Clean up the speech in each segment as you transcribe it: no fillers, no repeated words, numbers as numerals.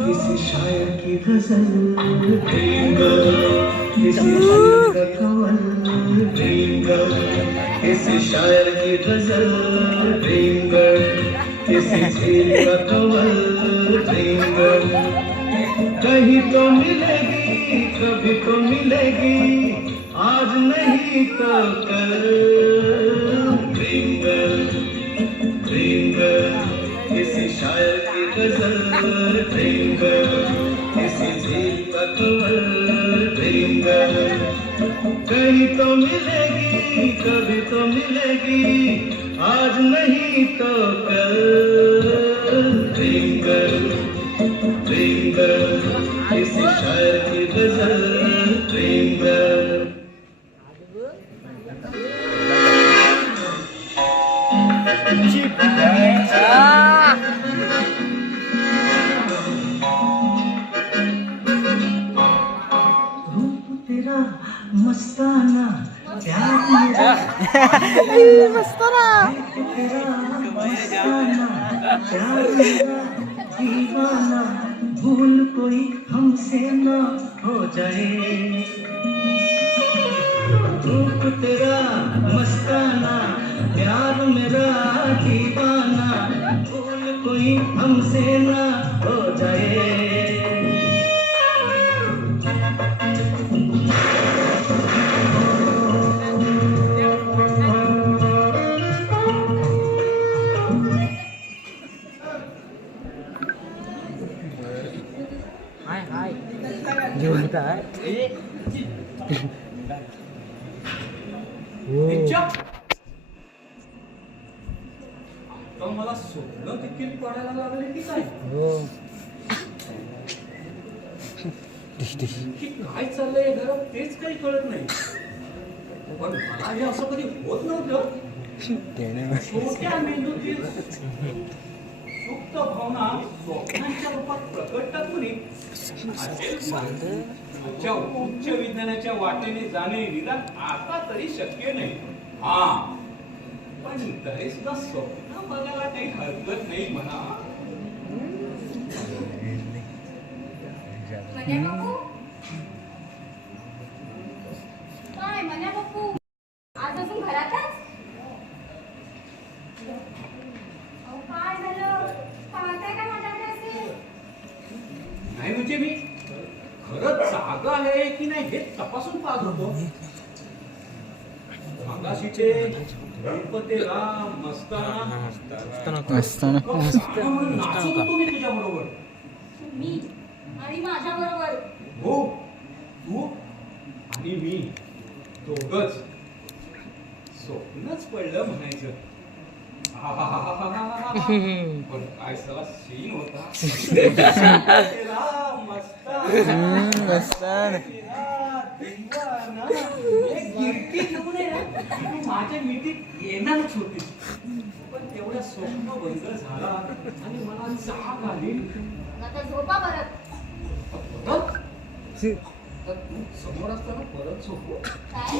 किसी शायर की गजल ड्रीम गर्ल, किसी शायर का कवल ड्रीम गर्ल, किसी शायर की गजल ड्रीम गर्ल, किसी झील का कवल ड्रीम गर्ल। कहीं तो मिलेगी कभी तो मिलेगी, आज नहीं तो कल ड्रीम गर्ल, ड्रीम गर्ल, किसी शायर की गजल ड्रीम गर्ल, किसी झील का कवल ड्रीम गर्ल। कहीं तो मिलेगी कभी तो मिलेगी, आज नहीं तो कल ड्रीम गर्ल, ड्रीम गर्ल, किसी शायर की गजल ड्रीम गर्ल। मस्ताना प्यार मेरा मस्ताना तेरा मस्ताना प्यार मेरा दीवाना, भूल कोई हमसे ना हो जाए। रूप तेरा मस्ताना प्यार मेरा दीवाना, भूल कोई हमसे ना हो जाए। जेवता आहे मला स्वप्न तिकीट पडायला लागले की काय? काय चाललंय घरात तेच काही कळत नाही. पण मला हे असं कधी होत नव्हतं. छोट्या मेंदूतील सुप्त भावना स्वप्नांच्या रूपात प्रकटतात म्हणे. आजच्या उच्च विज्ञानाच्या वाटेने जाणे निदान आता तरी शक्य नाही. हा, पण तरी सुद्धा स्वप्न बघायला काही हरकत नाही म्हणा. काय मन्या बापू, आज अजून घरातच? काय झालं? पाहताय का माझ्याकडे असे? नाही म्हणजे मी खरंच जागा आहे की नाही हे तपासून पाहत होतो. मागाशीचे राम मस्ताना म्हणून नाचत होतो मी तुझ्या बरोबर. मी आणि माझ्या बरोबर? हो, तू आणि मी दोघच. स्वप्नच पडलं म्हणायचं. पण काय सला सीन होता. माझ्या मिठीत येणारच होती, पण तेवढ्या स्वप्न बंद झाला आणि मला जाग आली. आता झोपा परत. समोर असताना परत झोपू? काय?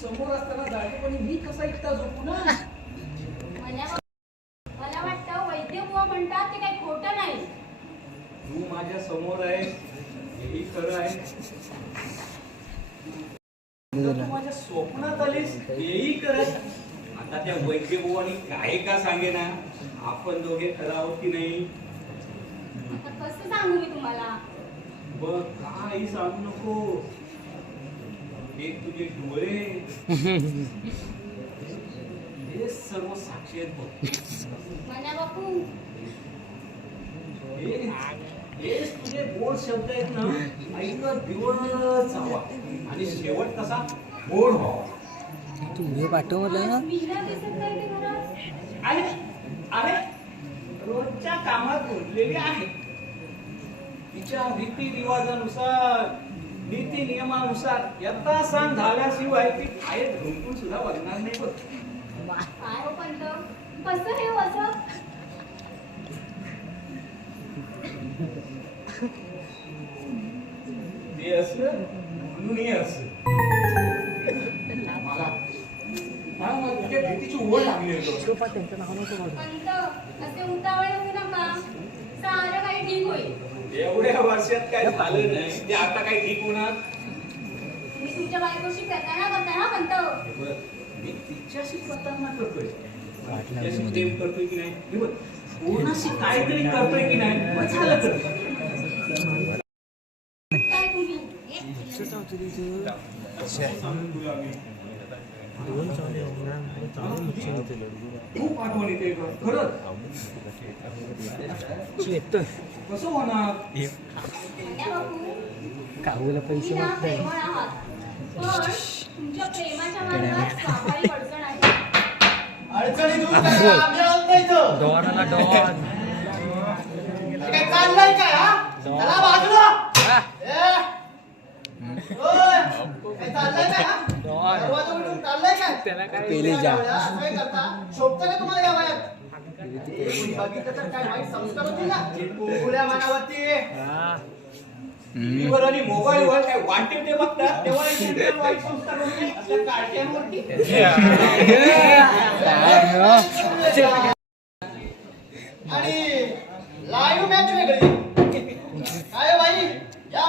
समोर असताना जागे पण मी कसा एकटा झोपू ना? मला वाटतं वैद्य बुवा म्हणतात ते काही खोटं नाही. तू माझ्या समोर आहे हेही खरं आहे. तू माझ्या स्वप्नात आलीस हेही खरं. आता त्या वैद्य बुवानी काय का सांगे ना, आपण दोघे खरं आहोत की नाही? आता कसं सांगू मी तुम्हाला? बघ, काही सांगू नको. एक तुझे डोळे हे सर्व साक्षी आहेत बघ. मन्या बापू, हेच तुझे गोड शब्द आहेत ना, ऐकत दिवस जावा आणि शेवट कसा गोड व्हावा. तू हे पाठव म्हटलं ना. मीना दिसत नाही ते घरात. आहे आहे रोजच्या कामात गुंतलेली आहे. तिच्या रीतिरिवाजानुसार नीती नियमानुसार यथा सांग झाल्याशिवाय ती आयत घुंकून सुद्धा वागणार नाही बघ. काय हो पंत, कसं हे हो असं? ते असलं म्हणून हे असं. मला तुझ्या भीतीची ओढ गेलो. त्यांचं नाव नको काढू. पंत असे उतावळे होऊ नका. सारं काही ठीक होईल. एवढ्या वर्षात काय झालं नाही ते आता काय ठीक होणार. तुम्ही तुमच्या बायकोशी प्रतारणा करताय हा पंत. मी तिच्याशी प्रतारणा करतोय, तिच्याशी प्रेम करतोय की नाही, हे बघ, कोणाशी काहीतरी करतोय की नाही, मग झालं तर. काय तुम्ही खूप आठवण येते ग, खरंच. कसं होणार. म्हणत्या बापू, काहूला पैसे तुम्ही ना मागताय. प्रेमळ आहात. पण तुमच्या प्रेमाच्या मार्गात स्वाभाविक अडचण आहे. अडचणी दूर करा, आम्ही आहोत ना इथं. डॉनला डॉन. हे काय चाललंय काय हा? चला बाजूला. ए, ओय, काय चाललंय काय हा? डॉन. दरवाजा उघडून चाललंय काय? त्याला काय पेले जा. असं काय करता? शोभतं का तुम्हाला या वयात? कोणी बघितलं तर काय वाईट संस्कार होतील ना? उघड्या मनावरती. टीव्हीवर आणि मोबाईलवर काय वाटेल ते बघतात तेव्हा इथे वाईट संस्कार होते आपल्या कार्ट्यांवरती. आणि लाईव्ह मॅच वेगळी. काय हो बाई, या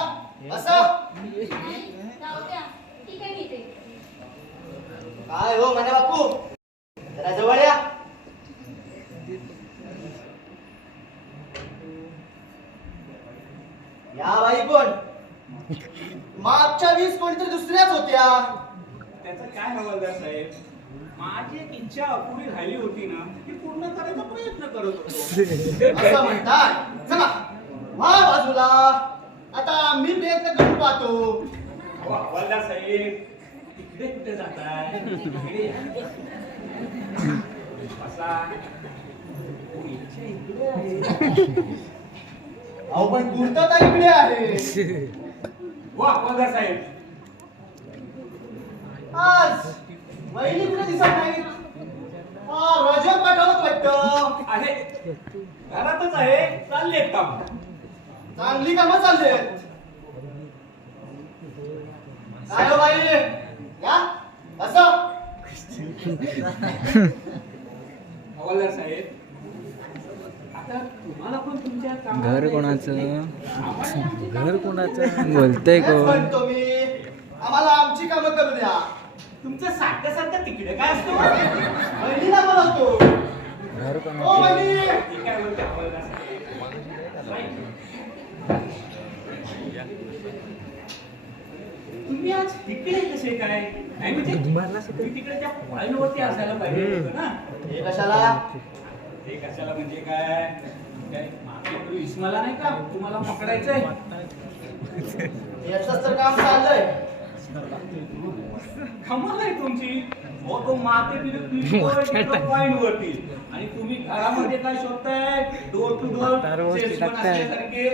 असं. नाही, जाऊ द्या. ठीक आहे मी इथे. काय हो म्हणे बापू, जरा जवळ या. या बाई कोण? मागच्या 20 कोणीतरी दुसऱ्याच होत्या. त्याचं काय हवालदार साहेब, माझी एक इच्छा अपुरी राहिली होती ना ती पूर्ण करायचा प्रयत्न करत होतो. असं म्हणताय. चला व्हा बाजूला. आता मी प्रयत्न करून पाहतो. अहो, हवालदार साहेब इकडे कुठे जाताय, इकडे या. बसा. हो, इच्छा इकडे आहे. अहो पण पूर्तता इकडे आहे. वा हवालदार साहेब, आज वहिनी कुठे दिसत नाही. रजत पाठवत वाटतं. आहे घरातच आहे, चालले काम. चांगली कामं चाललेत. काय हो बाई, या असं. हवालदार साहेब, आता तुम्हाला पण तुमच्या कामात घर कोणाचं? आम्हाला आमची कामं घर कोणाचं बोलतंय तेच कोण? म्हणतो मी, आम्हाला आमची कामं करू द्या. तुमचं सारखं सारखं तिकडे काय असतो. बहिणीला बोलवतो. घर ओ कोणाचं? बहिणी, ठीक आहे बोलते हवालदार साहेब. तुम्ही आज तिकडे कसे काय नाही म्हणजे तुम्ही तिकडे त्या पॉईंटवरती असायला पाहिजे होतं ना. हे कशाला? हे कशाला म्हणजे काय काय मागे इस्माला नाही का तुम्हाला पकडायचंय. याचंच तर काम चाललंय. कमाल आहे तुमची. हो तो माते पॉईंट वरती आणि तुम्ही घरामध्ये काय शोधताय, डोर टू डोर म्हातारवरती सेल्समन टाकताय. असल्यासारखे.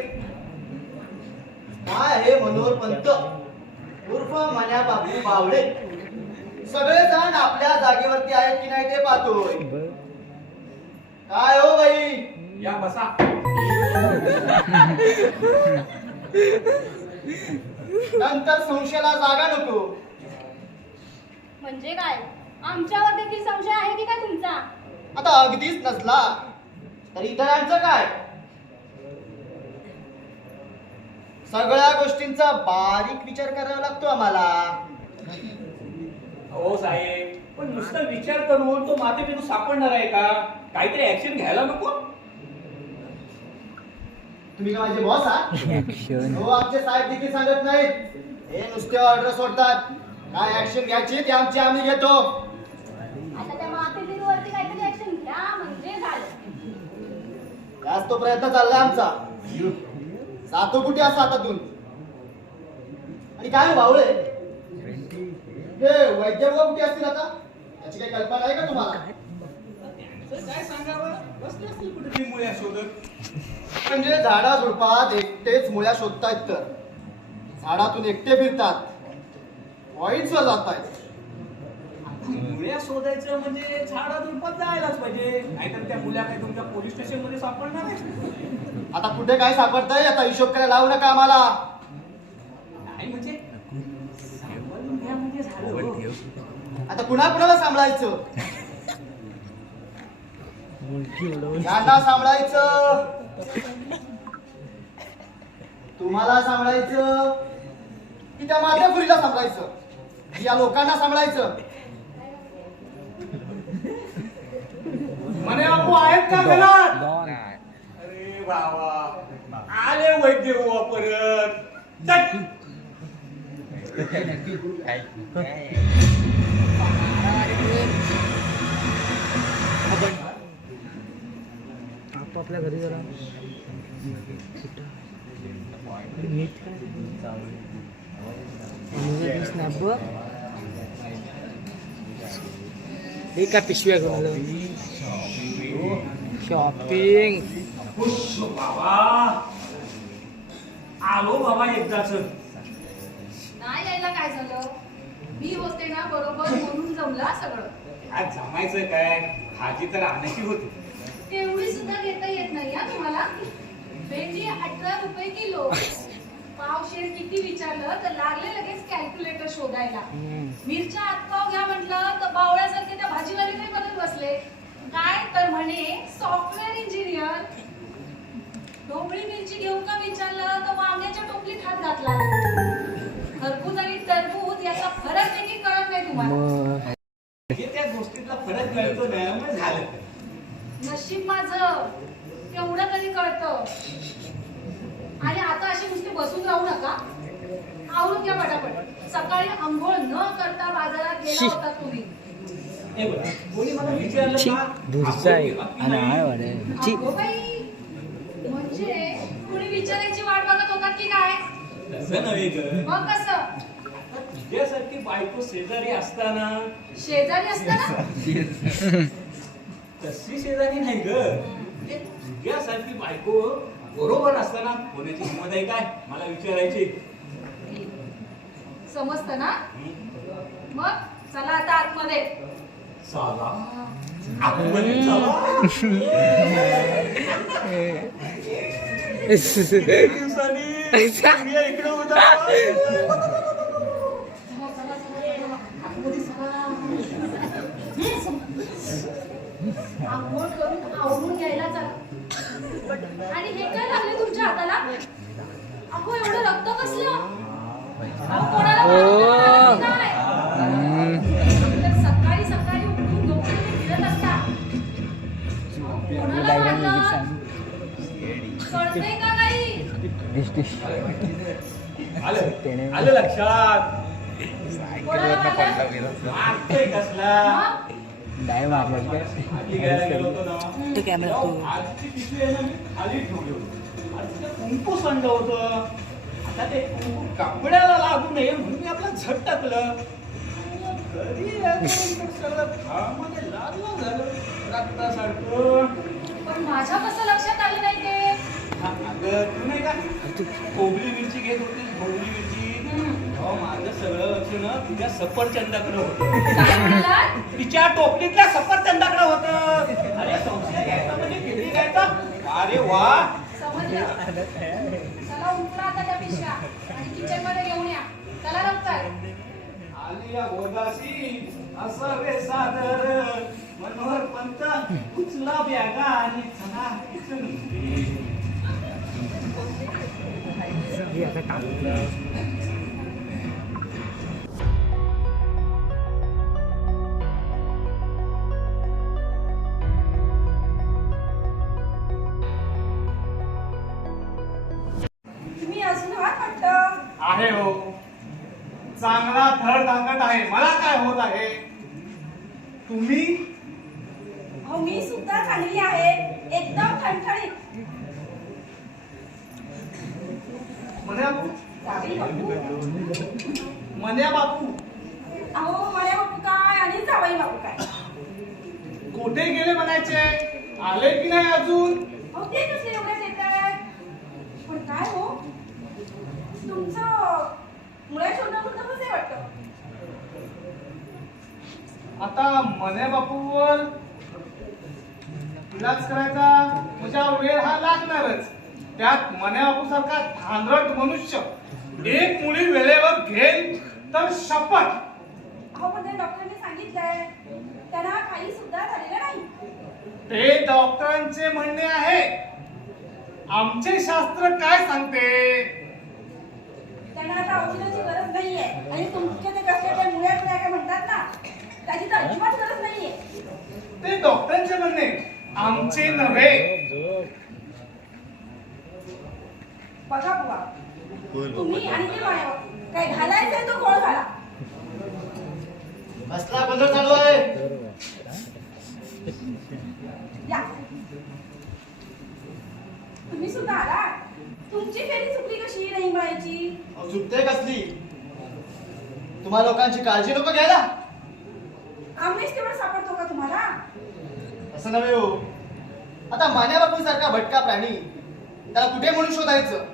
काय हे मनोहर पंत उर्फ मन्या बाबू बावडे. सगळेजण आपल्या जागेवरती आहेत की नाही ते पाहतोय. काय हो बाई, या बसा. नंतर संशयाला जागा नको. म्हणजे काय? आमच्यावर देखील संशय आहे की काय तुमचा? आता अगदीच नसला तर इतरांचं काय? सगळ्या गोष्टींचा बारीक विचार करावा लागतो आम्हाला. हो साहेब, पण नुसता विचार करून तो माते बिंदू सापडणार आहे का? काहीतरी ऍक्शन घ्यायला नको. तुम्ही काय माझे बॉस आहात? ऍक्शन. हो, आमचे साहेब देखील सांगत नाहीत. हे नुसते ऑर्डर सोडतात. काय ऍक्शन घ्यायची ते आमची आम्ही घेतो. आता त्या मातेवरती काहीतरी ऍक्शन घ्या म्हणजे झालं. याच तो प्रयत्न चाललाय आमचा. जातो कुठे असा हातातून. आणि काय बावळे, हे वैद्य बाबा कुठे असतील आता? याची काही कल्पना आहे का तुम्हाला? तर काय सांगावं, बसले असतील कुठे मुळ्या शोधत. म्हणजे झाडा झुडपात एकटेच मुळ्या शोधतायत तर झाडातून एकटे फिरतात, पॉइंट्सवर जातायत. मुळ्या शोधायचं म्हणजे झाडा झुडपात जायलाच पाहिजे, नाहीतर त्या मुल्या काही तुमच्या पोलीस स्टेशन मध्ये सापडणार नाही. आता कुठे काय सापडतंय आता हिशोब करायला लावू नका आम्हाला. नाही म्हणजे सांभाळून घ्या म्हणजे झालं हो. आता कुणाला सांभाळायचं? यांना सांभाळायचं, तुम्हाला सांभाळायचं की त्या मातेपुरीला सांभाळायचं, या लोकांना सांभाळायचं? म्हणे बापू आहेत का घरात? अरे बाबा आले वैद्य बुवा परत. चट. आपल्या घरी जरा स्नॅप बघ का पिशव्या घेऊन शॉपिंग. खुश बाबा आलो बाबा एकदाच. नाही यायला काय झालं? मी होते ना बरोबर म्हणून जमला सगळं. आज जमायचं काय, भाजी तर आणायची होती. एवढी सुद्धा घेता येत नाही हा तुम्हाला. भेंडी 18 रुपये किलो. पावशेर किती विचारलं तर लागले लगेच कॅल्क्युलेटर शोधायला. मिरच्या हातपाव घ्या म्हटलं तर बावळ्यासारखे त्या भाजीवालीकडे बघत बसले. काय तर म्हणे सॉफ्टवेअर इंजिनियर. ढोबळी मिरची घेऊ का विचारलं तर वांग्याच्या टोपलीत हात घातला. खरबूज आणि टरबूज याचा फरक देखील कळत नाही तुम्हाला. त्या गोष्टीतला फरक कळतो ना मग झालं. नशीब माझं तेवढं तरी कळतं. आणि आता अशी नुसती बसून राहू नका. आवरून घ्या पटापट. सकाळी अंघोळ न करता बाजारात गेला होता तुम्ही. हे बघ, कोणी मला विचारलं का? अगो बाई, म्हणजे कुणी विचारायची वाट बघत होतात की काय? तसं नव्हे ग. मग कसं? तुझ्यासारखी बायको शेजारी असताना. शेजारी असताना? तशी शेजारी नाही ग. तुझ्यासारखी बायको बरोबर असताना कोणाची हिंमत आहे काय मला विचारायची? समजतं ना? मग चला आता आतमध्ये. चला आतमध्ये चला. दिवसांनी तुम्ही इकडे होता. आंघोळ करून आवरून घ्यायला चला. आणि हे काय लागले तुमच्या हाताला? अहो एवढं रक्त कसलं? अहो कोणाला मारलं काय? तर सकाळी सकाळी उठून डोक्याने फिरत असता. कोणाला मारलं? कळतंय का काही? आलं लक्षात. कोणाला मारलं? मारतोय कसला? मग? डाय मारलं आधी घ्यायला गेलो होतो ना. तो कॅमेरा तो आजची पिशवी आहे ना मी खाली ठेवली होती. आज ते कुंकू सांडलं होतं. आता ते कुंकू कपड्याला लागू नये म्हणून मी आपलं झट टाकलं. कधी याच्यानंतर सगळं घामामध्ये लागलं झालं रक्तासारखं. पण माझ्या कसं लक्षात आलं नाही ते? अगं तू नाही का खोबरी मिरची घेत होतीस, भोवरी मिरची. तेव्हा माझं सगळं लक्ष ना तुझ्या सफरचंदाकडे होतं. काय म्हणालात? तिच्या टोपलीतल्या सफरचंदाकडे होतं. अरे संशय घ्यायचा म्हणजे किती घ्यायचा? अरे वा. समजलं? चला उठला आता त्या पिशव्या आणि किचन मध्ये घेऊन या. चला रक्ताय. आली या गोदाशी असावे सादर मनोहर पंत उचला बॅगा आणि चला किचन. तुम्ही अजून आहात वाटतं? आहे हो, चांगला थर टाकत आहे. मला काय होत आहे? तुम्ही अहो मी सुद्धा चांगली आहे. एकदम ठणठणीत. म्हण्या जावे बापू. म्हण्या बापू अहो म्हणे बापू काय आणि जावई बापू काय? कुठे गेले म्हणायचे? आले की नाही अजून? अहो ते कसले एवढ्याच येतात? पण काय हो तुमचं मुळा शोधणं कसं वाटतं? आता म्हण्या बापूवर इलाज करायचा म्हणजे वेळ हा लागणारच. त्यात म्हण्या बापू सारखा धांदरट मनुष्य एक मुली वेळेवर घेईल तर शपथ. अहो पण त्या डॉक्टरांनी सांगितलंय त्यांना काही सुद्धा झालेलं नाही. ते डॉक्टरांचे म्हणणे आहे. आमचे शास्त्र काय सांगते? त्यांना आता औषधाची गरज नाहीये आणि तुमचे ते कसले ते मुळ्या मुळ्या काय म्हणतात ना त्याची तर अजिबात गरज नाहीये. ते डॉक्टरांचे म्हणणे, आमचे नव्हे. बघा बुवा तुम्ही आणि ते मायावर काय घालायचंय तो गोळ घाला. कसला गोंधळ चालू आहे? या तुम्ही सुद्धा आला. तुमची फेरी चुकली कशी नाही म्हणायची. अहो, चुकते कसली? तुम्हा लोकांची काळजी नको घ्यायला. आम्हीच तेवढं सापडतो का तुम्हाला. असं नव्हे हो. आता मान्या बापू सारखा भटका प्राणी त्याला कुठे म्हणून शोधायचं?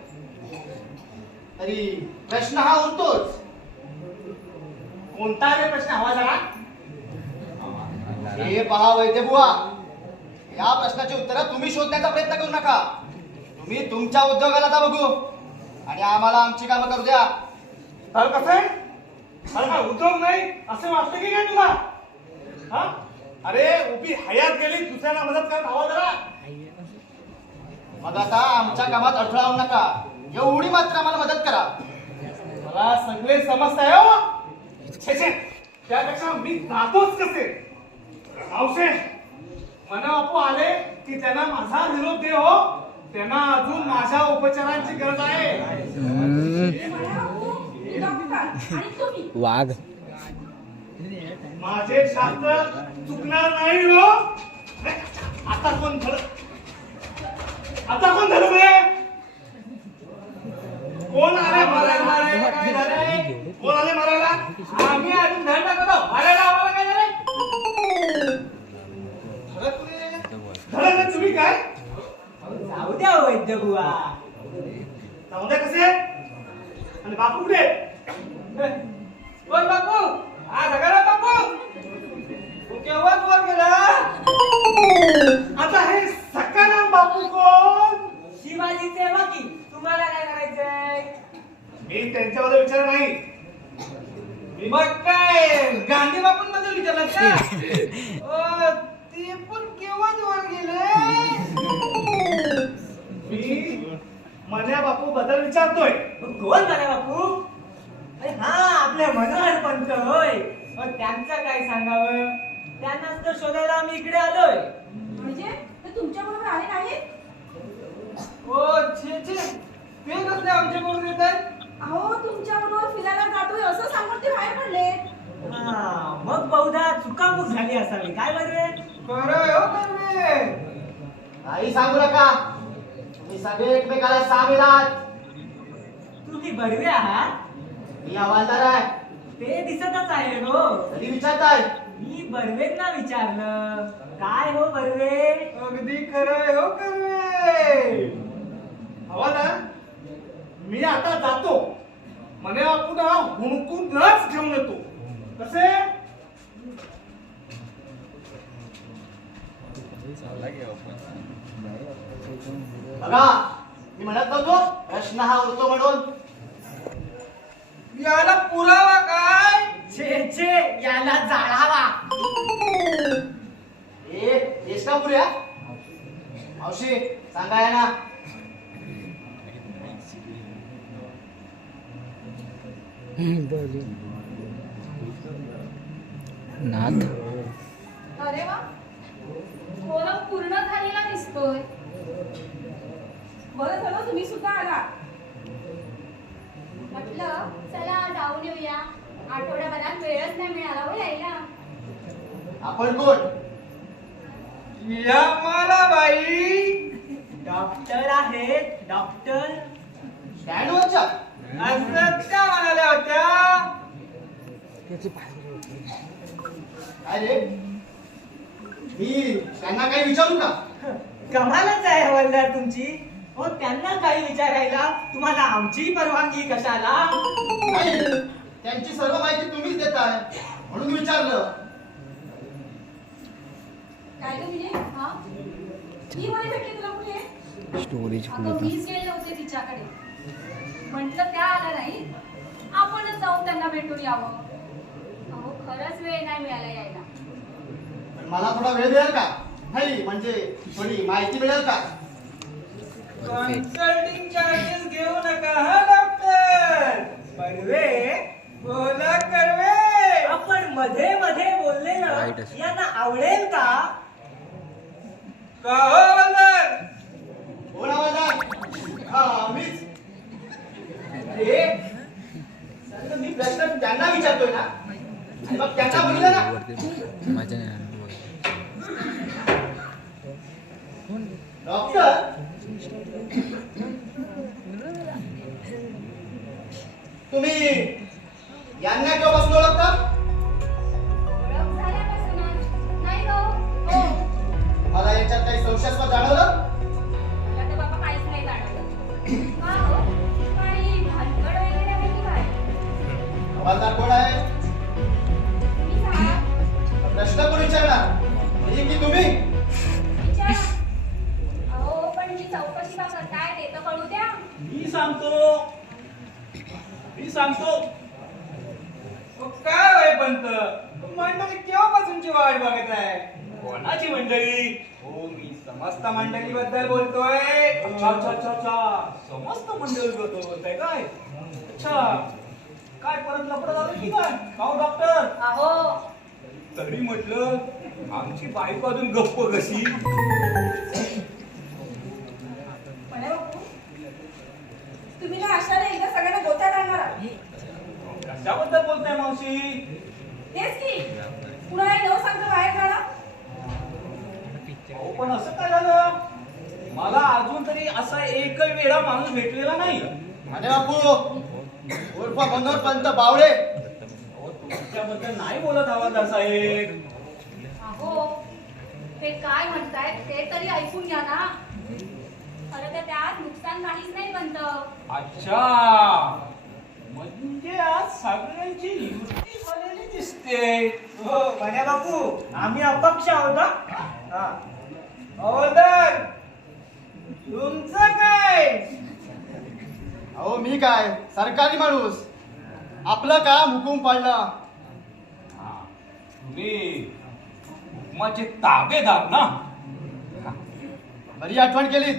तरी प्रश्न हा उरतोच. कोणता रे प्रश्न हवा जरा? हे पहा वैद्य बुवा, या प्रश्नाची उत्तरं तुम्ही शोधण्याचा प्रयत्न करू नका. तुम्ही तुमच्या उद्योगाला जा बघू आणि आम्हाला आमची कामं करू द्या. तर कसं आहे? अरे काय उद्योग नाही असं वाटतं की काय तुला? हा? अरे उभी हयात गेली, दुसऱ्याला मदत करत हवा जरा. मग आता आमच्या कामात अडथळा आणू नका. एवढी मात्र आम्हाला मदत करा. मला सगळे समजताय हो. छे छे, त्यापेक्षा मी जातोच कसे. मावशे, मना बापू आले की त्यांना माझा निरोप दे हो. त्यांना अजून माझ्या उपचारांची गरज आहे. हे म्हणा बापू, हे डॉक्टर आणि तुम्ही वाघ माझे शास्त्र चुकणार नाही हो. आता कोण झालं? आता कोण झालं बरे? कोण आले मारायला? काय झालंय? कोण आले मारायला? आम्ही अजून धड टाकतो. मारायला आम्हाला काय झालंय? धडकले तुम्ही काय? जाऊ द्या वैद्य बुवा. जाऊ द्या कसे? आणि बापू कुठे? कोण बापू? हा सगळा बापू. तू केव्हाच वर गेला? आता हे सकाराम बापू कोण? शिवाजीचे बाकी. तुम्हाला काय करायचंय? मी त्यांच्याबद्दल विचार नाही. मग काय गांधी बापूंबद्दल विचारलं का? ते पण केव्हाच वर गेले. मी मन्या बापू बद्दल विचारतोय. कोण झाला बापू? अरे हा आपले मनोहर पंत होय. मग त्यांचं काय सांगावं? त्यांनाच तर शोधायला आम्ही इकडे आलोय. म्हणजे ते तुमच्या बरोबर आले नाहीत. ओ छे छे, ते कसले आमच्या बरोबर येत आहेत? अहो तुमच्या बरोबर फिरायला जातोय असं सांगून ते बाहेर पडले. हा, मग बहुधा चुकामुक झाली असावी. काय बरे? खरं हो खरं. काही सांगू नका. तुम्ही सगळे एकमेकाला सामील आहात. तुम्ही बर्वे आहात? मी हवालदार आहे. ते दिसतच आहे हो. कधी विचारताय? मी बर्वेंना विचारलं. काय हो बर्वे? अगदी खरं हो कर्वे. हवालदार, मी आता जातो. मन्या बापूला हुणकूनच घेऊन येतो. कसे? बघा, मी म्हणत नव्हतो प्रश्न हा उरतो म्हणून. याला पुरावा काय? छे छे, याला जाळावा. ए देश का पुऱ्या? मावशी सांगा या ना. नाथ अरे वा, कोलम पूर्ण झालेला दिसतोय. बरं झालं तुम्ही सुद्धा आला. म्हटलं चला जाऊन येऊया. आठवड्याभरात वेळच नाही मिळाला हो यायला. आपण कोण? या मला बाई डॉक्टर आहेत. डॉक्टर स्टँडवरच्या? असं त्या म्हणाल्या होत्या. काय रे? मी त्यांना काही विचारू का? कमालच आहे हवालदार तुमची. हो, त्यांना काही विचारायला तुम्हाला आमची परवानगी कशाला? नाही, त्यांची सर्व माहिती तुम्हीच देताय म्हणून विचारलं. काय ग विनय? हा? ही मुली भेटली तुला कुठे? स्टोरेज अगं मीच गेले होते तिच्याकडे. म्हटलं त्या आल्या नाही, आपणच जाऊन त्यांना भेटून यावं. अहो खरंच वेळ नाही मिळाला यायला. पण मला थोडा वेळ मिळेल का? नाही म्हणजे थोडी माहिती मिळेल का? कन्सल्टिंग चार्जेस घेऊ नका हा डॉक्टर. बर्वे बोला कर्वे. आपण मध्ये मध्ये बोललेलं यांना आवडेल का? का हो वंदन? कोण आवाज? हा मीच. अरे सर, मी प्रश्न त्यांना विचारतोय ना आणि मग त्यांना बोललं ना डॉक्टर. तुम्ही यांना केव्हापासून ओळखता? ओळख झाल्यापासूनच. नाही हो. हो. मला याच्यात काही संशयास्पद जाणवलं? मला तर बाबा काहीच नाही जाणवलं. का हो? काही भानगड वगैरे आहे की काय? हवालदार कोण आहे? तुम्ही सांगा. प्रश्न कोण विचारणार? मी की तुम्ही? विचारा. अहो पण मी चौकशी का करताय ते तर कळू द्या. मी सांगतो. काय होय पंत? मंडळी केव्हापासूनची वाट बघत आहे? कोणाची मंडळी? हो मी समस्त मंडळी बद्दल बोलतोय. अच्छा. समस्त मंडळी बोलताय काय? अच्छा. काय परत लफडं झालं की काय? का हो डॉक्टर? अहो तरी म्हटलं आमची बायको अजून गप्प कशी? म्हणे बापू, तुम्ही ना अशाने एकदा सगळ्यांना गोत्यात आणणार आहात. कशाबद्दल बोलताय मावशी? तेच की पुन्हा हे न सांगता बाहेर जाणार. अहो पण असं काय झालं? मला अजून तरी असा एकही वेळा माणूस भेटलेला नाही. अरे बापू उर्फ मनोहर पंत बावळे. अहो तुमच्याबद्दल नाही बोलत हवालदार साहेब. अहो ते काय म्हणतायत ते तरी ऐकून घ्या ना. खरं तर त्यात नुकसान काहीच नाही बनतं. अच्छा म्हणजे आज सगळ्यांची युती झालेली दिसते. हो म्हणे बापू आम्ही अपक्ष आहोत हा. हवालदार तुमचं काय? अहो मी काय सरकारी माणूस. आपलं काम हुकूम पाळणं. हा, तुम्ही हुकमाचे ताबेदार ना? बरी आठवण केलीत.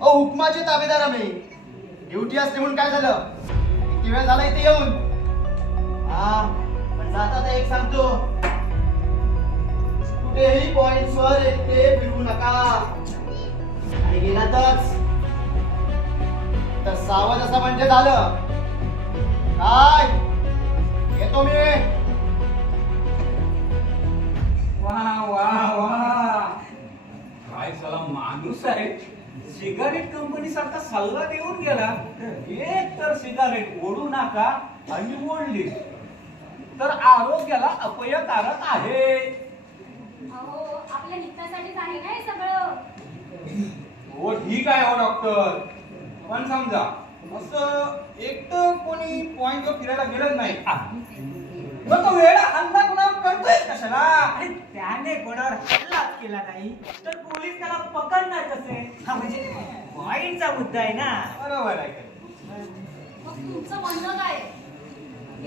अहो हुकमाचे ताबेदार आम्ही. ड्युटी असते म्हणून काय झालं? किती वेळ झाला इथे येऊन? हा पण जाता एक सांगतो, कुठेही पॉइंट्सवर एकटे फिरवू नका. आणि गेलातच तर सावध असं म्हणजे झालं. काय येतो मी. वा काय साला माणूस आहे. सिगारेट कंपनी सारखा सल्ला देऊन गेला. एक तर सिगारेट ओढू नका आणि ओढली तर आरोग्याला अपयकारक आहे. अहो आपल्या हितासाठीच आहे ना हे सगळं. हो ठीक आहे हो डॉक्टर. पण समजा असं एकटं कोणी पॉइंटवर फिरायला गेलंच नाही मग तो वेळा हल्ला कुणा करतोय कशाला? अरे त्याने कोणावर हल्लाच केला नाही तर पोलीस त्याला पकडणार कसे? हा म्हणजे पॉइंटचा मुद्दा आहे ना. बरोबर आहे. मग तुमचं म्हणणं काय?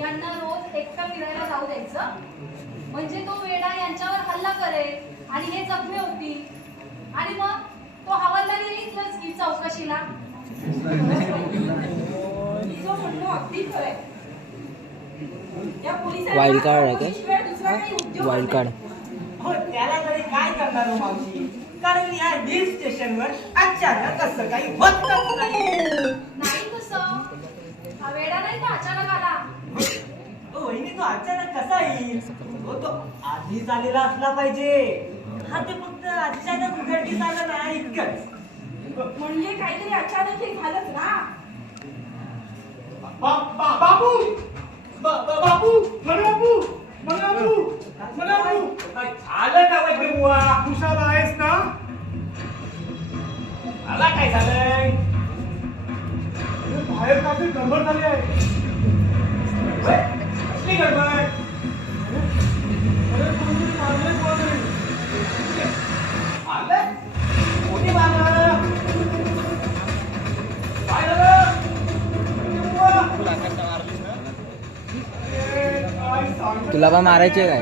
यांना रोज एकटं फिरायला जाऊ द्यायचं म्हणजे तो वेडा यांच्यावर हल्ला करेल आणि हे जखमी होतील आणि मग तो हवालदार येईलच की चौकशीला. तिचं म्हणणं अगदी खरं आहे. या पोलिसांना वाईल्ड कार्ड आहे चौकशीशिवाय दुसरा काही उद्योग वाईल्ड कार्ड. हो त्याला तरी काय करणार हो मावशी? कारण या हिल स्टेशनवर अचानक असं काही होतच नाही. नाही कसं? हा वेडा नाही तो अचानक आला. हो वहिनी तो अचानक कसा येईल? हो तो आधीच आलेला असला पाहिजे. हा ते फक्त अचानक उघडकीस आलं ना इतकंच. म्हणजे काहीतरी अचानक हे झालंच ना. बापू बापू बापू काय झालं का वैद्य बुवा? कुशाल आहेस ना? मला काय झालंय? बाहेर काफी गडबड झाली आहे. कसली गडबड? अरे कोणतरी मारलंय कोणतरी. आलं? कोणी मारलं? काय झालं? वैद्य बुवा? अरे, तुला पण मारायचे काय?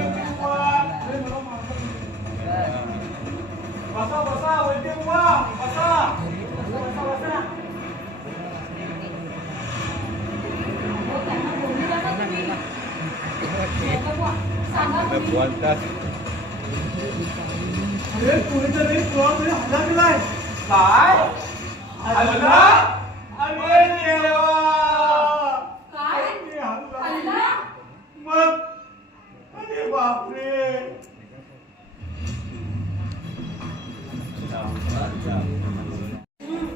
बसा बसा वैद्य बुवा बसा. हो, त्यांना बोलू नका तुम्ही. बघा, सांगा तुम्ही. अरे कोणीतरी तुला हल्ला केलाय. काय हल्ला? अरे देवा. काय हल्ला? मग अरे बापरे.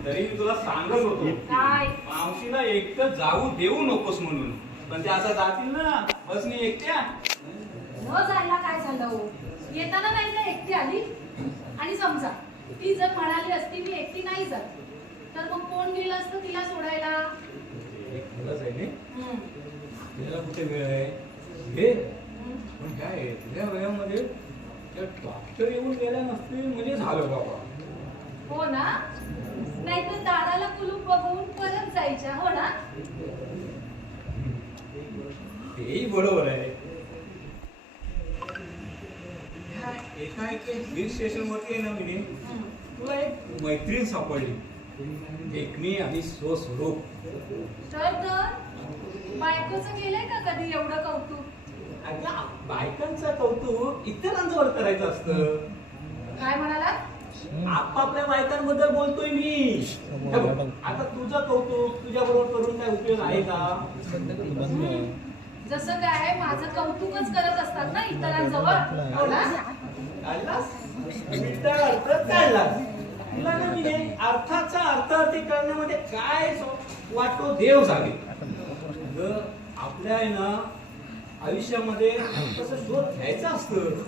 तरी मी तुला सांगत होतो काय मावशीला एकटं जाऊ देऊ नकोस म्हणून, पण ते आता जातील ना बसनी एकट्या. न जायला काय झालं हो? येताना नाही का एकटी आली? आणि समजा ती जर म्हणाली असती मी एकटी नाही जात, तर मग कोण गेलं असतं तिला सोडायला? एक खरंच आहे रे, हम्म. आपल्याला कुठे वेळ आहे हे? पण काय तुझ्या वयामध्ये त्या डॉक्टर येऊन गेल्या नसते म्हणजे झालं बाबा. हो ना? नाहीतर दाराला कुलूप बघून परत जायच्या, हो ना? तेही बरोबर आहे. एका हिल स्टेशन वरती आहे ना मी हम्म. तुला एक मैत्रीण सापडली, देखणी आणि सो स्वरूप. तर बायकोचं केलंय का कधी एवढं कौतुक? आता बायकांचं कौतुक इतरांजवळ करायचं असतं. काय म्हणाला? आपापल्या बायकांबद्दल बोलतोय मी. हे बघ, आता तुझं कौतुक तुझ्या बरोबर करून काय उपयोग आहे का? जसं काय माझं कौतुकच करत असतात ना इतरांजवळ, हो ना? काढलास? मिनिटं अर्थ काढलास. तुला ना मी हे अर्थाचा अर्थार्थी करण्यामध्ये काय वाटतो देव जागे. जर आपल्या आहे ना आयुष्यामध्ये तसं शोध घ्यायचा असतं.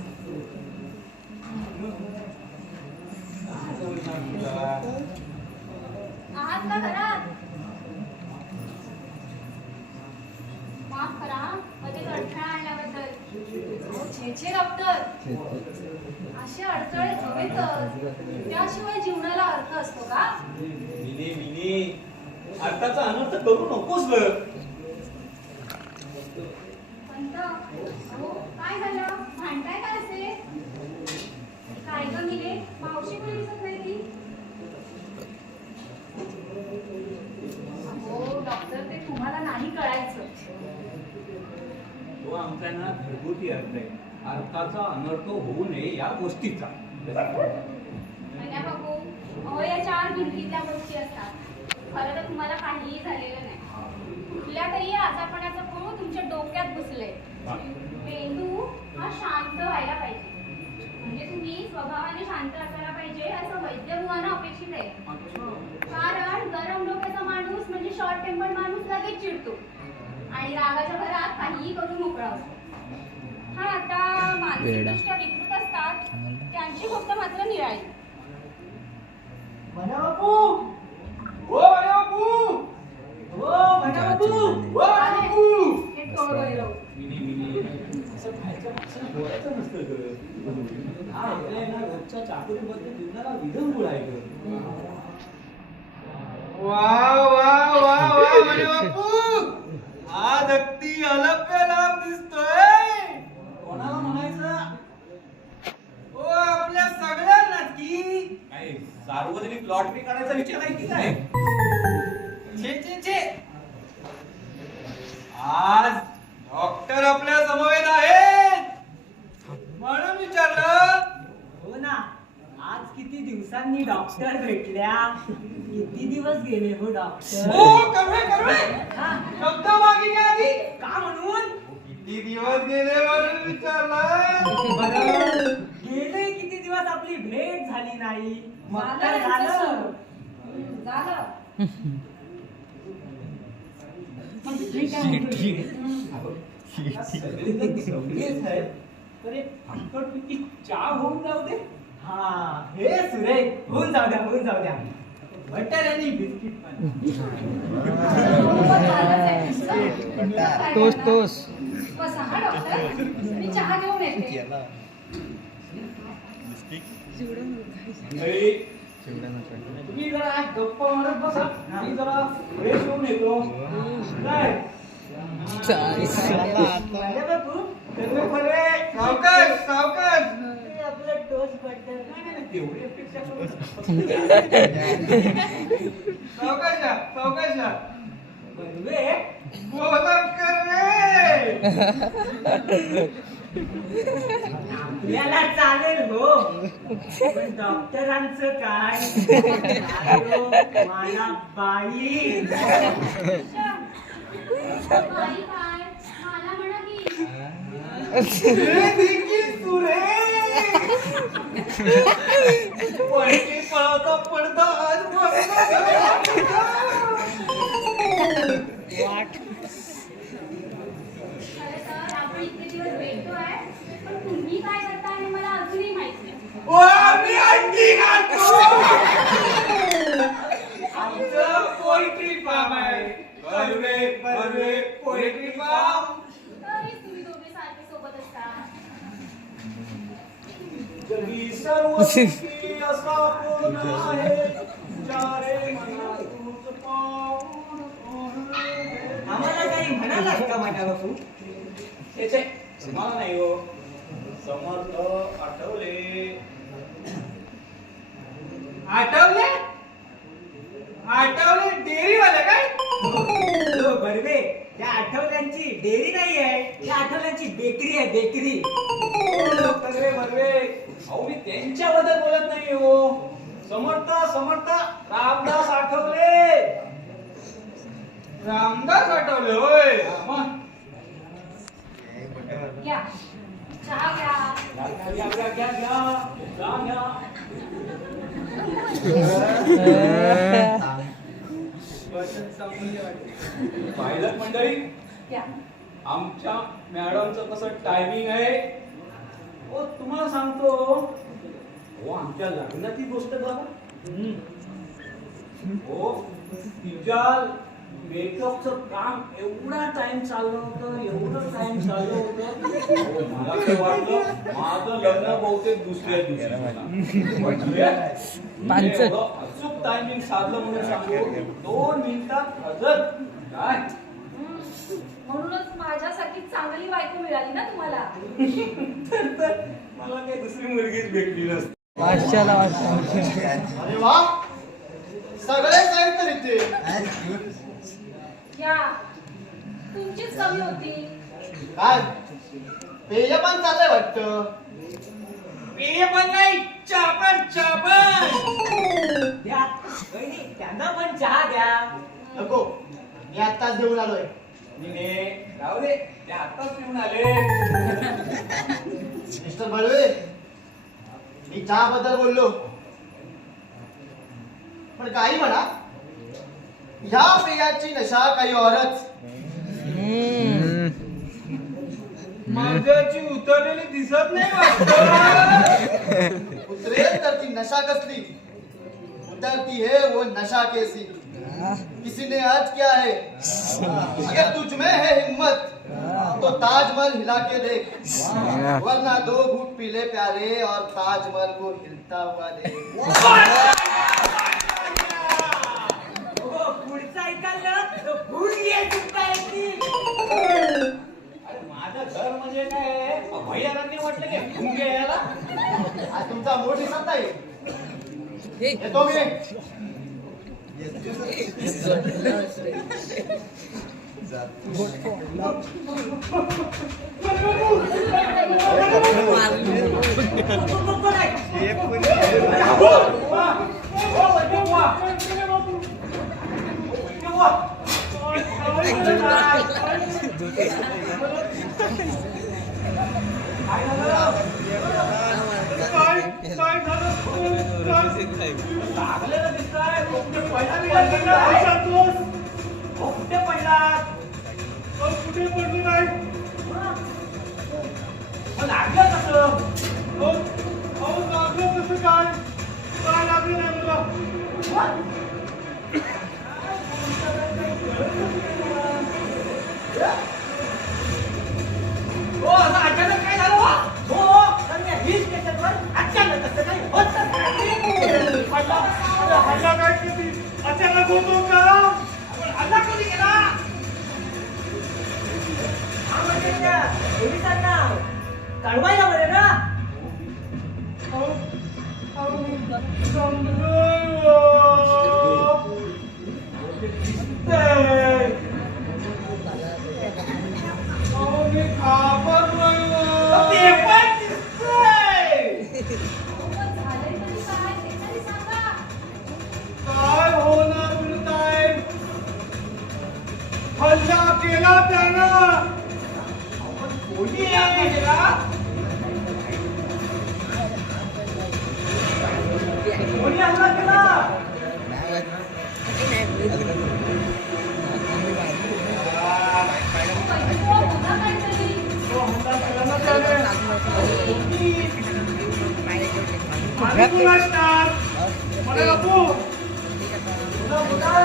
काय बोलणार तुला? आहात का घरात? माफ करा मध्येच अडथळा आणल्याबद्दल. हो, छे डॉक्टर, असे अडथळे हवेतच, त्याशिवाय जीवनाला अर्थ असतो का? मिने अर्थाचा अनर्थ करू नकोस बघ. पंत, अहो, काय झालं? भांडताय का असे? काय ग मिले? मावशी पण दिसत नाही ती. हो डॉक्टर, ते तुम्हाला नाही कळायचं. तो आमचा ना घरगुती अर्थ आहे, अर्थाचा अनर्थ होऊ नये या गोष्टीचा. म्हणजे बघू, अहो या 4 भिंतीतल्या गोष्टी असतात. खरं तर तुम्हाला काहीही झालेलं नाही. कुठल्या तरी आजारपणाचं खूळ तुमच्या डोक्यात घुसलंय. मेंदू हा शांत व्हायला पाहिजे, म्हणजे तुम्ही स्वभावाने शांत असायला पाहिजे असं वैद्यमुळानं अपेक्षित आहे. कारण गरम डोक्याचा माणूस म्हणजे शॉर्ट टेम्पर्ड माणूस लगेच चिडतो आणि रागाच्या भरात काहीही करून मोकळा होतो. हा, आता मानसिकदृष्ट्या विकृत असतात त्यांची गोष्ट मात्र निराळी. भण्या बापू, ओ भण्या बापू, ओ भण्या बापू, ओ भण्या बापू. हे टोळवळलं. मिनी असं खायचं माणसाला बोलायचं नसतं ग. हा आपल्या ना रोजच्या चाकोरीमध्ये जीवनाला विरंगुळ आहे ग. वा वा वा वा म्हणे बापू, आज अगदी अलभ्य लाभ दिसतोय. कोणाला म्हणायचं? ओ आपल्या सगळ्यांनाच की काय सार्वजनिक लॉटरी काढायचा विचार आहे की काय? छे छे छे, आज डॉक्टर आपल्या समवेत आहेत म्हणून विचारलं. हो ना, आज किती दिवसांनी डॉक्टर भेटल्या. किती दिवस गेले हो डॉक्टर? ओ कर्वे कर्वे, शब्द मागे घ्या आधी. का म्हणून? किती दिवस गेले म्हणून विचारलं. बरं, गेले किती दिवस आपली भेट झाली नाही. मग तर झालं यांचं झालं. सुरू. झालं. सगळेच आहेत, तर एक फक्कटपैकी चहा होऊन जाऊ दे. हा, हे सुरेख, होऊन जाऊ द्या, होऊन जाऊ द्या. बटर आणि बिस्किट पण. हो, झालंच आहे तुमचं. काय तोच करणार? तोच. बसा हा डॉक्टर, मी चहा घेऊन येते. मंडळी, तुम्ही जरा गप्पा मारत बसा, मी जरा फ्रेश होऊन येतो. काय? चाळीस. भण्या बापू, एवढी अपेक्षा सावकाशा सावकाशा बर्वे बोला कर्वे आपल्याला चालेल हो पण डॉक्टरांचं काय आयो, मला बाई बाई काय मला म्हणा की पळकी पळवता पडता आज खरं तर आपण इतके दिवस भेटतोय पण तुम्ही काय करता हे मला अजूनही माहित नाही आमचं पोएट्री फार्म आहे बर्वे बर्वे पोएट्री फार्म तरीच तुम्ही दोघे सारखे सोबत असता जगी सर्व सुखी असा कोण आहे चारे मनातूच पाऊण आम्हाला काही म्हणालात का माझ्या बापू येते मला नाही हो समर्थ आठवले आठवले आठवले डेअरीवाले काय हो बर्वे त्या आठवल्यांची डेअरी नाही आहे त्या आठवल्यांची बेकरी आहे बेकरी बर्वे बर्वे अहो मी त्यांच्याबद्दल बोलत नाही हो समर्थ समर्थ रामदास आठवले रामदास आठवले होय मग घ्या चहा घ्या घ्या घ्या घ्या घ्या घ्या घ्या पाहिलं मंडळी घ्या आमच्या मॅडमचं कसं टायमिंग आहे हो तुम्हाला सांगतो हो आमच्या लग्नाची गोष्ट बघा हो तिच्या मेकअपचं काम एवढा टाइम चाललं होतं एवढं टाइम चाललं होतं हो, मला तर वाटलं माझं लग्न बहुतेक दुसऱ्या दिवशी अचूक टायमिंग साधलं म्हणून सांगतो 2 मिनिटात हजर काय म्हणूनच माझ्यासारखी चांगली बायको मिळाली ना तुम्हाला. तर मला काही दुसरी मुलगीच भेटली नसती. वाशाला वाशा अरे वा सगळे साहित्य तर इथे या तुमचीच कमी होती. काय पेय पण चाललंय वाटतं. पेय पण नाही चापण द्या वहिनी, त्यांना पण चहा द्या. नको मी आत्ताच घेऊन आलोय. राहू दे ते आताच पिऊन आले. मिस्टर बळवे मी चहा बद्दल बोललो पण काही म्हणा ह्या पेयाची नशा काही औरच माझ्याची उतरलेली दिसत नाही वाटतं. उतरेल तर ती नशा कसली उतरती है वो नशा कैसी. किसी ने आज क्या है अगर तुझ में है हिम्मत तो ताजमहल हिला के देख वरना 2 घूंट पी ले प्यारे और ताजमहल को हिलता हुआ देख. हो, पुढचं ऐकायला तर भूल ये चुका येतील. अरे माझं घर म्हणजे काय भैयारांनी म्हटलं की भुंगे याला. आज तुमचा मूड दिसत नाही. येतो मी. लागलेलं दिसतंय. कुठे पडलात? कुठे पडलो नाही. लागलं कसं? लागलं कसं काय लागलं नाही मला. हो असं अचानक काय झालं वा? हो, पण या हिल स्टेशनवर अचानक असं काही होतच नाही. हल्ला काय किती अचानक होतो का? आपण हल्ला कधी केला? हा म्हणजे त्या पोलिसांना कळवायला बरे ना. अहो झालंय तरी काय ते तरी सांगा. काय होणार ताई? हल्ला केला त्यानं. कोणी केला? कोणी हल्ला केला? वैद्यव्वा बघा काहीतरी. तो हल्ला केला ना त्याने. आणि तू नसणार. मला बापू. तुला बघा.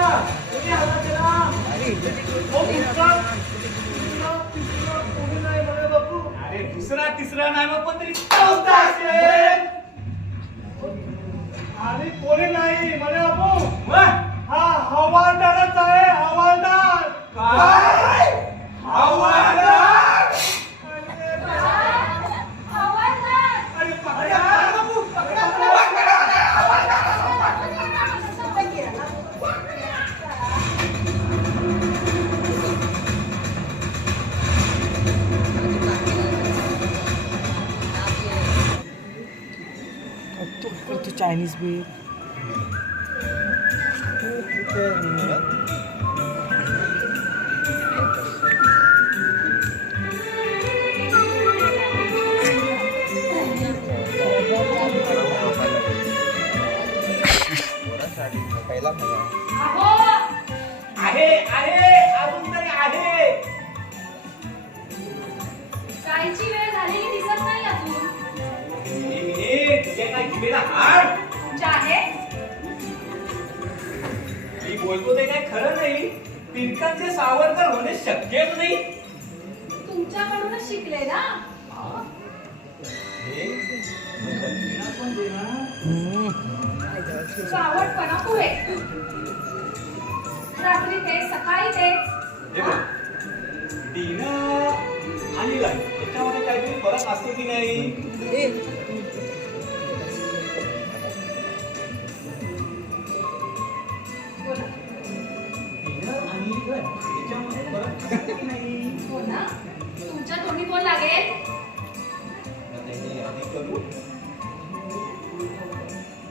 कोणी हल्ला केला? अरे दुसरा तिसरा नाही मग पण तरी चौथा असेल. आणि कोणी नाही म्हणे बापू. हा हवालदारच आहे हवालदार. काय हवालदार? अरे पकडा बापू तू चायनीज भी अहो, आहे आहे अजून तरी आहे. जायची वेळ झालेली दिसत नाही अजून. तुझ्या काय जिभेला हाड. तुमच्या आहे. मी बोलतो ते काय खरं नाही. टिळकांचे सावरकर होणे शक्यच नाही. तुमच्याकडूनच शिकले ना. पण दे ना. सावटपणा पुरे. रात्री तेच सकाळी तेच. हे बघ, डिनर आणि लंच याच्यामध्ये काहीतरी फरक असतो की नाही? बोला. डिनर आणि लंच याच्यामध्ये फरक असतो की नाही? हो ना. तुमच्या तोंडी कोण लागेल? आता त्याची यादी करू.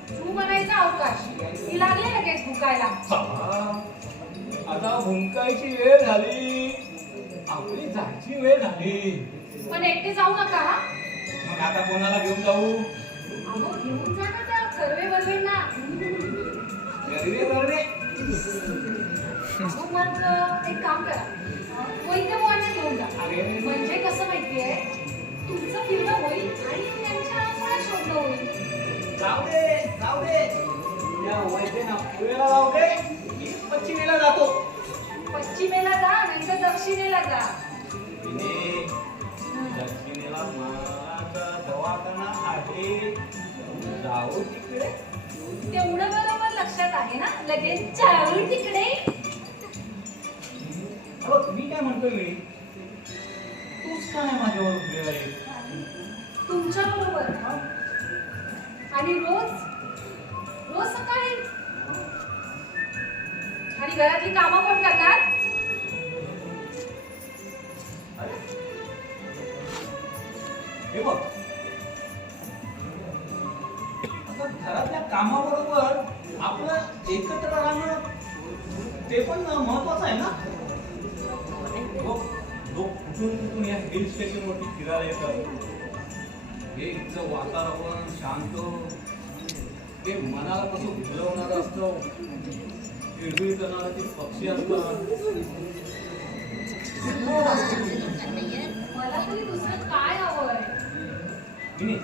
तू म्हणायचा अवकाश. ती लागले लगेच भुकायला. आता भुंकायची वेळ झाली. आपली जायची वेळ झाली. पण एकटे जाऊ नका हा. मग आता कोणाला घेऊन जाऊ? अहो घेऊन जा ना त्या कर्वे बर्वेंना. गरवे गरवे. अहो मग एक काम करा. वैद्यव्वांना घेऊन जा. अरे. म्हणजे कसं माहितीये, तुमचं फिरणं होईल आणि त्यांच्या मला शोधणं होईल. जाऊ दे जाऊ दे. या वैद्यना पूर्वेला जाऊ दे. मी पश्चिमेला जातो. पश्चिमेला जा नाहीतर दक्षिणेला जा. इथे दक्षिणेला मानाचा दवाखाना आहे. जाऊ तिकडे. तेवढं बरोबर लक्षात आहे ना. लगेच जाऊ तिकडे. अहो तुम्ही काय म्हणतोय मी? तूच काय माझ्यावर उभे आहे? तुमच्या बरोबर. आणि रोज रोज सकाळी. आणि घरातली कामं कोण करणार? हे बघ, आता घरातल्या कामाबरोबर आपलं एकत्र राहणं ते पण महत्वाचं आहे ना. लोक कुठून कुठून या हिल स्टेशन वरती फिरायला येतात. हे इथलं वातावरण शांत, ते मनाला कसं फुलवणारं असतं. किळबिळ करणारे ते पक्षी असतात. मला तरी दुसरं काय हवंय? की नाही?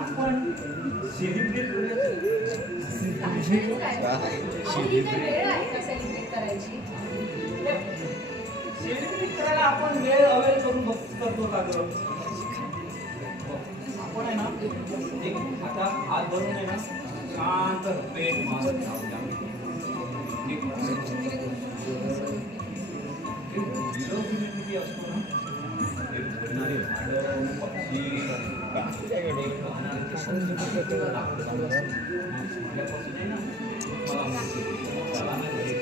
आपण सेलिब्रेट करूया. वेळ आहे का सेलिब्रेट करायची? सेलिब्रेट करायला आपण वेळ अवेल करून करतो का गं? आपण आहे ना एक आता हात भरून आहे ना शांत पेट मारत राहूया. एक विरोधी किती असतो ना, एक बोलणारे झाडं, पक्षी, उठल्यापासून आहे ना, मला मला ना घरी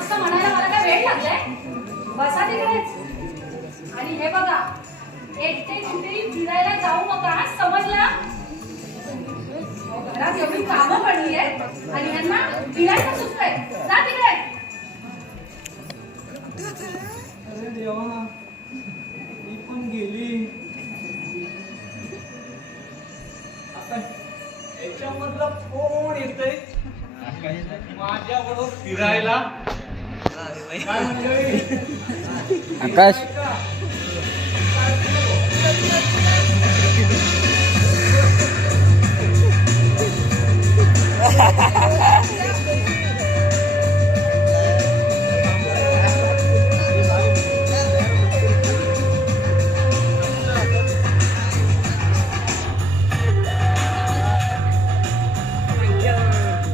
असं म्हणायला मला काय वेळ लागलाय? बसा तिकडेच. आणि हे बघा, एकटे कुठेही फिरायला जाऊ नका, समजला? अहो, घरात एवढी कामं पडली आहेत आणि यांना फिरायचं सुचतंय. जा तिकडे. अरे देवा, ती पण गेली. आता याच्यामधलं कोण येतंय माझ्याबरोबर फिरायला? काय मंडळी? आकाश. काय